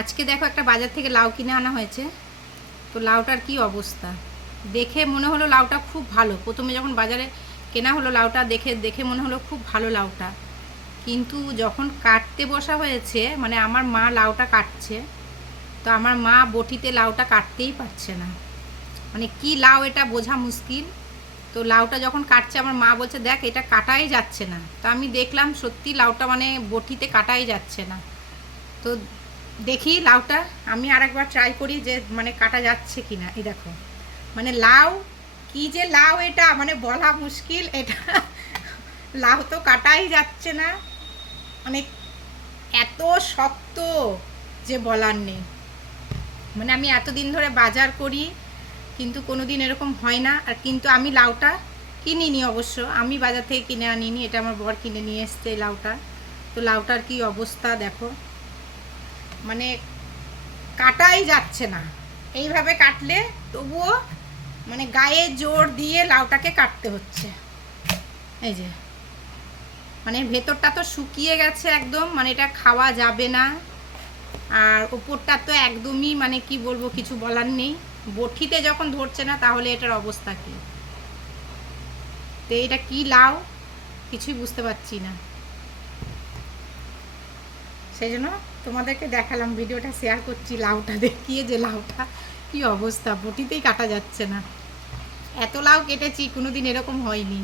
আজকে দেখো একটা বাজার থেকে লাউ কিনে আনা হয়েছে। তো লাউটার কি অবস্থা, দেখে মনে হলো লাউটা খুব ভালো। প্রথমে যখন বাজারে কেনা হলো লাউটা দেখে দেখে মনে হলো খুব ভালো লাউটা, কিন্তু যখন কাটতে বসা হয়েছে, মানে আমার মা লাউটা কাটছে, তো আমার মা বটিতে লাউটা কাটতেই পারছে না। মানে কি লাউ এটা বোঝা মুশকিল। তো লাউটা যখন কাটছে আমার মা বলছে দেখ এটা কাটাই যাচ্ছে না। তো আমি দেখলাম সত্যি লাউটা মানে বটিতে কাটাই যাচ্ছে না। তো দেখি লাউটা আমি আরেকবার ট্রাই করি যে মানে কাটা যাচ্ছে কি না। এই দেখো মানে লাউ, কি যে লাউ এটা মানে বলা মুশকিল এটা। লাউ তো কাটাই যাচ্ছে না, মানে এত শক্ত যে বলার নেই। মানে আমি এতদিন ধরে বাজার করি কিন্তু কোনো দিন এরকম হয় না। আর কিন্তু আমি লাউটা কিনিনি, অবশ্য আমি বাজার থেকে কিনে আনিনি, এটা আমার বর কিনে নিয়ে এসছে এই লাউটা। তো লাউটার কি অবস্থা দেখো, মানে কাটাই যাচ্ছে না। এইভাবে কাটলে তবুও মানে গায়ে জোর দিয়ে লাউটাকে কাটতে হচ্ছে। এই যে মানে ভেতরটা তো শুকিয়ে গেছে একদম, মানে এটা খাওয়া যাবে না। আর ওপরটা তো একদমই মানে কি বলবো, কিছু বলার নেই। বটিতে যখন ধরছে না তাহলে এটার অবস্থা কি। তো এটা কি লাউ কিছুই বুঝতে পারছি না, সেই জন্য তোমাদেরকে দেখালাম, ভিডিওটা শেয়ার করছি লাউটা দেখিয়ে যে লাউটা কি অবস্থা, বটিতেই কাটা যাচ্ছে না। এত লাউ কেটেছি কোনোদিন এরকম হয়নি।